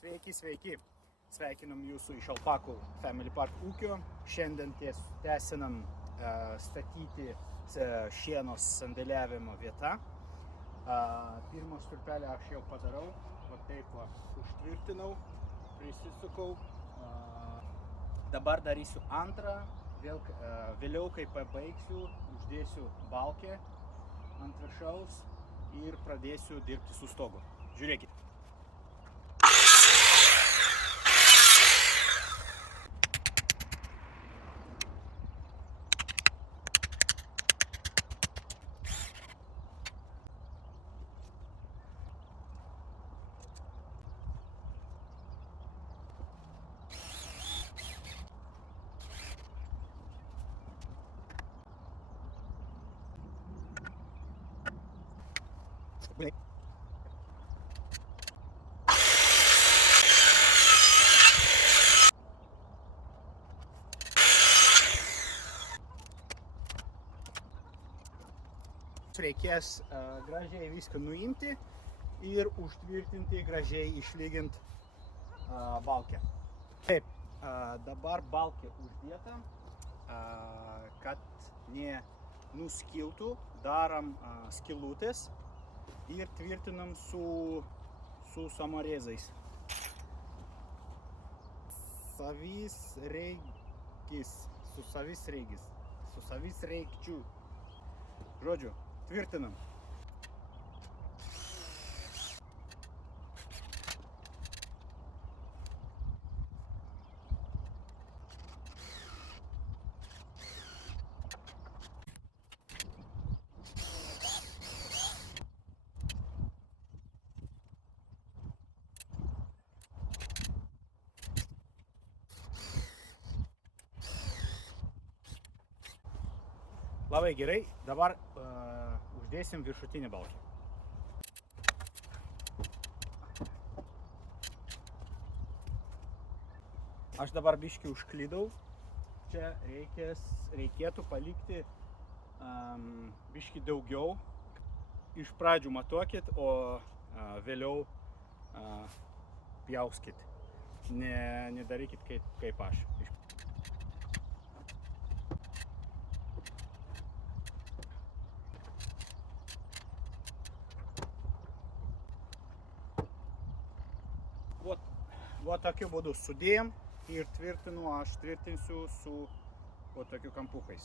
Sveiki, sveiki. Sveikinam jūsų iš Alpakų Family Park ūkio. Šiandien tęsinam statyti šienos sandėliavimo vietą. Pirmą stulpelį aš jau padarau, va taip va, užtvirtinau, prisisukau. Dabar darysiu antrą, vėliau kai pabaigsiu, uždėsiu balkę ant viršaus ir pradėsiu dirbti su stogu. Žiūrėkit. Reikės gražiai viską nuimti ir užtvirtinti, gražiai išlygint balkę. Taip, dabar balkė uždėta, kad nenuskiltų, darom skylutes ir tvirtinam su samarėzais. Savisreikčių. Žodžiu, tvirtinam. Labai gerai, dabar uždėsim viršutinį balkę. Aš dabar biškį užklydau. Čia reikėtų palikti biškį daugiau. Iš pradžių matuokit, o vėliau pjauskit. Nedarykit kaip aš. Va tokiu būdu sudėjom ir aš tvirtinsiu su tokiu kampukais.